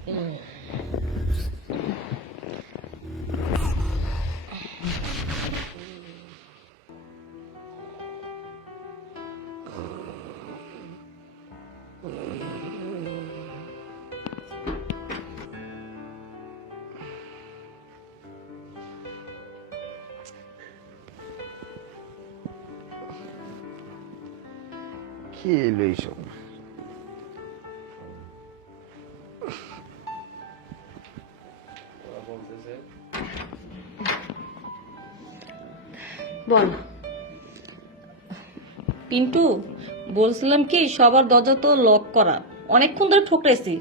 কি এলো এইসব? বল পিন্টু, বলছিলাম কি সবার দরজা তো লক করা, অনেকক্ষণ ধরে ঠোকরাইছি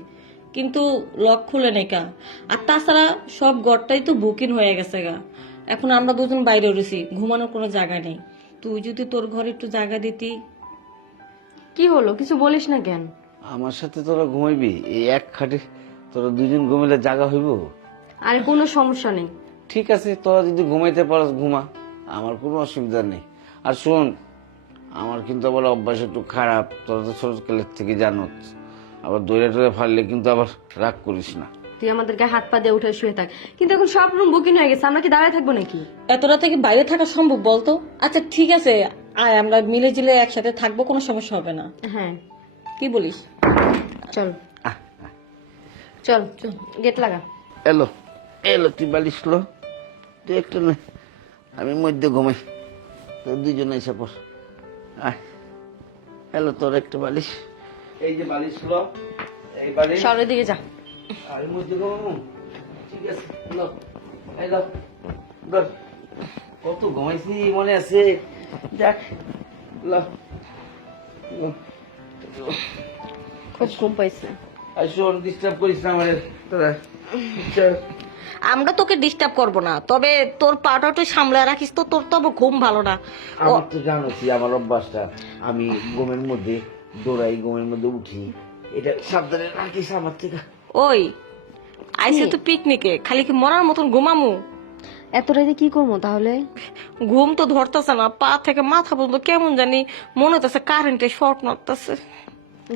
কিন্তু লক খুলে নেই কা। আর তাছাড়া সব ঘরটাই তো বুকিং হয়ে গেছে গা। এখন আমরা দুজন বাইরে উঠেছি, ঘুমানোর কোনো জায়গা নেই। তুই যদি তোর ঘরে একটু জায়গা দিতি। কি হলো, কিছু বলিস না কেন? আমার সাথে তোরা ঘুমাইবি? এই এক খাটে তোরা দুজন ঘুমাইলে জায়গা হইব? আরে কোনো সমস্যা নেই। ঠিক আছে, তোরা যদি ঘুমাইতে পারস ঘুমা, আমার কোনো অসুবিধা নেই। আর শোন, আমার কিন্তু আবার অভ্যাস একটু খারাপ, তোরা তো ছোটকালের থেকে জানোস। আবার দৌড়ে টরে ফাড়লে কিন্তু আবার রাগ করিস না। তুই আমাদেরকে হাত পা দিয়ে উঠে শুয়ে থাক, কিন্তু এখন সব রুম বুকিং হয়ে গেছে, আমরা কি দাঁড়ায় থাকবো নাকি? এতটা থেকে বাইরে থাকা সম্ভব বলতো? আচ্ছা ঠিক আছে, আয় আমরা মিলে জিলে একসাথে থাকবো, কোনো সমস্যা হবে না। হ্যাঁ কি বলিস? চল চল চল, গেট লাগা। এলো এলো, তুই বালিশ লো, তুই একটু নে, আমি মধ্যে ঘুমাই, তো দুইজনে এসে পর। আয়, এলো তোর একটা বালিশ, এই যে বালিশ লো, এই বালিশ সরের দিকে যা। আমি মধ্যে ঘুমাবো। ঠিক আছে, লো, এই লো, ধর। কত ঘুমাইছি মনে আছে? দেখ, লো, লো। খুব ঘুম পাইছে। আর শোন, ডিস্টার্ব করিস না আমাদের তোরা। আমরা তোকে ডিস্টার্ব করবো না, তবে তোর পাটা একটু সামলে রাখিস তো, তোর তো আবার ঘুম ভালো না। আমার তো জানোসই আমার অভ্যাসটা, আমি ঘুমের মধ্যে দৌড়াই, ঘুমের মধ্যে উঠি, এটা সাবধানে রাখিস আমার থেকে। ওই আইসে তো পিকনিকে, খালি কি মরার মতন ঘুমামু? এত রাতে কি করবো তাহলে? ঘুম তো ধরতেছে না, পা থেকে মাথা পর্যন্ত কেমন জানি মনে হতেছে কারেন্টে শর্ট মারতেছে।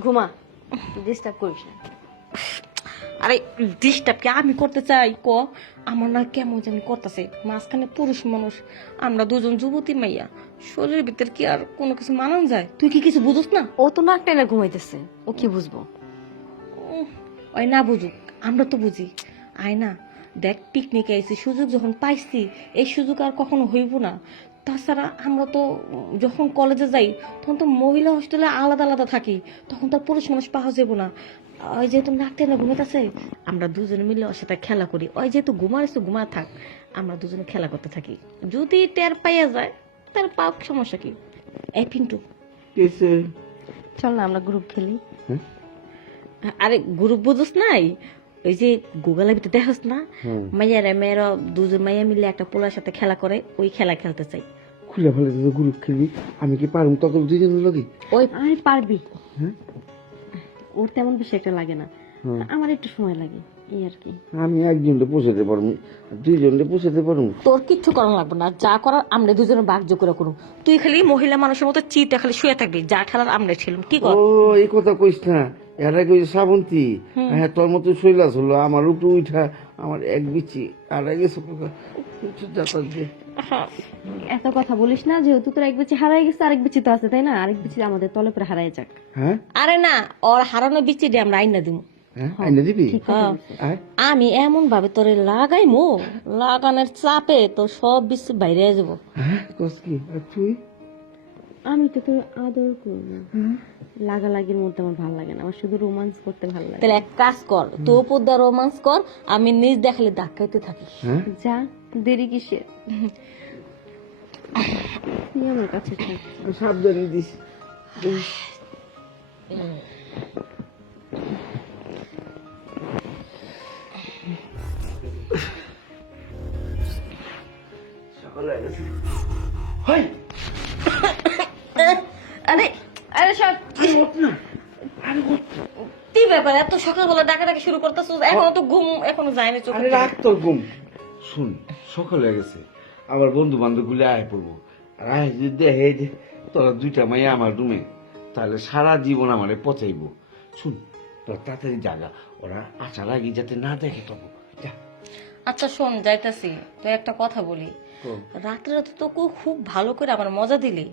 ঘুমা, ডিস্টার্ব করিস না। আরে ডিস্টার্ব কি আমি করতে চাই ক? আমার না কেমন জানি করতেছে, মাঝখানে পুরুষ মানুষ, আমরা দুজন যুবতী মাইয়া, শরীরের ভিতর কি আর কোনো কিছু মানান যায়? তুই কি কিছু বুঝস না? ও তো নাক টেনে ঘুমাইতেছে, ও কি বুঝবো? ওই না বুঝুক, আমরা তো বুঝি। আয় না, দেখ পিকনিকে আইছি, সুযোগ যখন পাইছি এই সুযোগ আর কখনো হইব না। তাছাড়া আমরা তো যখন কলেজে যাই তখন তো মহিলা হোস্টেলে আলাদা আলাদা থাকি, তখন তো আর পুরুষ মানুষ পাওয়া যাবো না। ওই যেহেতু নাক টেনে ঘুমাইতেছে, আমরা দুজনে মিলে ওর সাথে খেলা করি। ওই যেহেতু ঘুমাইছো ঘুমা থাক, আমরা দুজনে খেলা করতে থাকি, যদি টের পাইয়া যায় তার পাক, সমস্যা কি? এই পিন্টু, চল না আমরা গ্রুপ খেলি। আরে গ্রুপ বুঝোস নাই? ওই যে গুগলের ভিতরে দেখোস না, মাইয়ারা মেয়েরা দুজন মাইয়া মিলে একটা পোলার সাথে খেলা করে, ওই খেলা খেলতে চাই। খুলে ফেলে তো গ্রুপ খেলবি, আমি কি পারুম তখন দুজনের লগে? ওই আরে পারবি, ওর তেমন বেশি একটা লাগে না, আমার একটু সময় লাগে এই আর কি। আমি একজনকে পোষাতে পারবো, দুইজনকে পোষাতে পারবো। তোর কিচ্ছু করানো লাগবে না, যা করার আমরা দুজনে ভাগ্য করে করুম। তুই খালি মহিলা মানুষের মতো চিতে খালি শুয়ে থাকবি, যা খেলার আমরা ছিলাম। কি কর? ও এই কথা কইস না, এর আগে ওই যে শ্রাবন্তী, হ্যাঁ তোর মতো শৈলাস হলো আমার উপরে উঠা, আমার এক বিচি আর আগে যাতায়াত দিয়ে। এত কথা বলিস না, যেহেতু তোর এক বিচি হারাই গেছে, আরেক বিচি তো আছে তাই না? আরেক বিচি আমাদের তলে পরে হারাই যাক। হ্যাঁ আরে না, ওর হারানো বিচি দিয়ে আমরা আইনা দিব। হ্যাঁ আইনা দিবি? হ্যাঁ, আমি এমন ভাবে তোরে লাগাইমো, লাগানোর চাপে তো সব বিচি বাইরে যাবো। হ্যাঁ কস কি? আর তুই? আমি তো তোর আদর করবো, লাগালাগির মধ্যে আমার ভালো লাগে না, আমার শুধু রোমান্স করতে ভালো লাগে। তাহলে এক কাজ কর, তো উপর দিয়ে রোমান্স কর, আমি নিজ দেখালে ধাক্কাইতে থাকি। যা, দেরি কিসের? তুই আমার কাছে থাক। সাবধানে দিস। সকাল হয়ে গেছে। হয় আরে আরে সব কি ব্যাপার, এত সকালবেলা ডাকাডাকি শুরু করতেছিস? এখনো তো ঘুম এখনো যায়নি চোখে। আরে রাখ তোর ঘুম। শুন, সকাল হয়ে গেছে, আবার বন্ধু বান্ধব গুলি আয় পড়বো, আর আয় যদি দেখে যে তোরা দুইটা মাইয়া আমার রুমে, তাহলে সারা জীবন আমারে পচাইবো। শুন, তোর তাড়াতাড়ি জাগা, ওরা আসার আগে যাতে না দেখে তবু যা। আচ্ছা শোন, যাইতাছি তো একটা কথা বলি। রাত্রে রাতে তোকে খুব ভালো করে আমার মজা দিলি,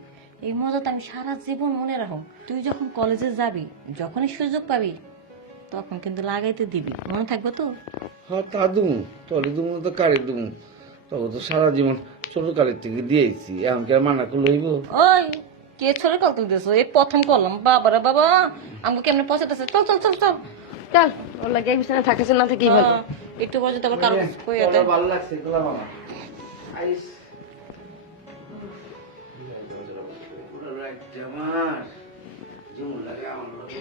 এই মজাটা আমি সারা জীবন মনে রাখো। তুই যখন কলেজে যাবি, যখনই সুযোগ পাবি তখন কিন্তু লাগাইতে দিবি, মনে থাকবে তো? হ্যাঁ তা দুমু, তলে দুমু তো কারে দুমু, তবে তো সারা জীবন ছোট কালের থেকে দিয়েছি, এখন কি আর মানা করলে হইব? ওই কে ছোট কল দিতেছো? এই প্রথম করলাম, বাবারা বাবা আমাকে কেমনে পচাতেছে। চল চল চল চল চল, ওর লাগে এই বিছানায় থাকিস না থেকে ভালো। একটু পরে যদি আবার কারো কিছু কইয়া দেয়। ভালো লাগছে তোলা মামা আইস পুরো রাত আমার যেমন লাগে আমার লোকে